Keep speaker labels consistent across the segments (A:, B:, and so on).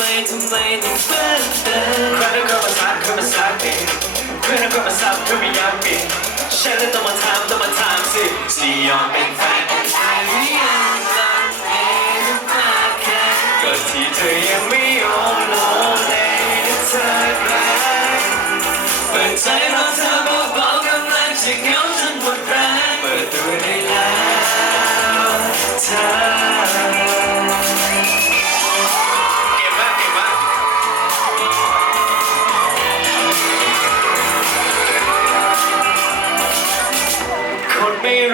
A: มทำไมต้องเป็นเดิม
B: ใครต้องเข้ามาทักเข้ามาซักดิเพื่อนต้องเข้ามาซับเข้ามาย้ำดิฉันเลยต้องมาถามต้องมาถามสิสิยอมเป็นแฟนกันใช่หรือยังลังเลหรือเปล่าแค่ก็ที่เธอยังไม่ยอมโลเลเธอไกล
A: เปิดใจรอเธอเบาๆกำลังจะเหงาจนหมดแรง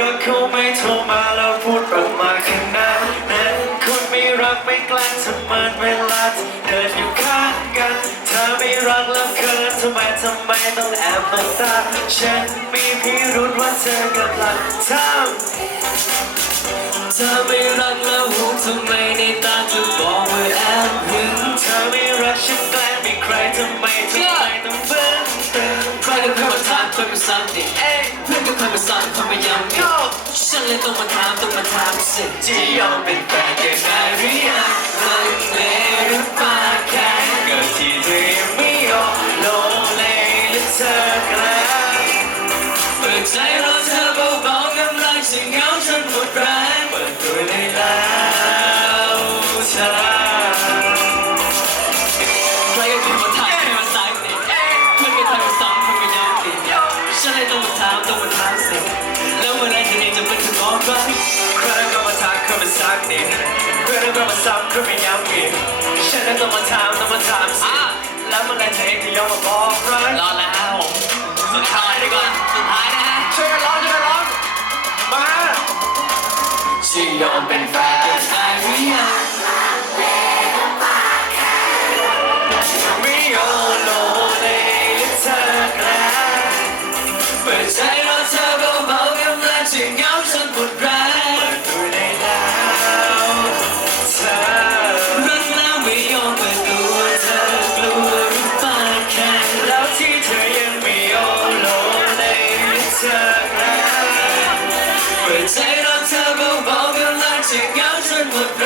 A: ั
B: กเขาไม่โทรมาแล้วพูดออกมาขนาดนั้นคนไม่รักไม่กล้าทำมันเวลาที่เดินอยู่ข้างกัน เธอไม่รักแล้วเกินทำไมทำไมต้องแอบมาตาฉันมีพิรุธว่าเธอกำลังทำ
A: เธอไม่รักแล้วหูทำไมในตาจะบอกว่าแอบหึง
B: เธอไม่รักฉันแกล้งมีใครทำไมทำไมต้อง เค
A: ยมาซ้ำดิเอ้ยเพื่อนก็เคยมาสอนคอยมาย้ำดิฉันเลยต้องมาถามต้องมาถามสิ
B: ที่ยอมเป็นแฟนกันได้หรือยัง ต้อ
A: งมาถามต้องมาถามสิแล้วเมื่อไรจะได้จะเป็นถึงบอกรัก
B: ใครก็มาทักเข้ามาซักดิเพื่อนก็มาซ้ำเข้ามาย้ำอีกฉันต้องมาถามต้องมาถามสิแล้วเมื่อไรเธอเองจะยอมมาบอกรัก
A: รอแล้วครับผมสุดท้ายดีกว่าสุดท้ายนะฮะ
B: ช่วยกันร้องช่วยกันร้องมาที่ยอมเป็ Pretend
A: I'll tell you about your lighting, I'll.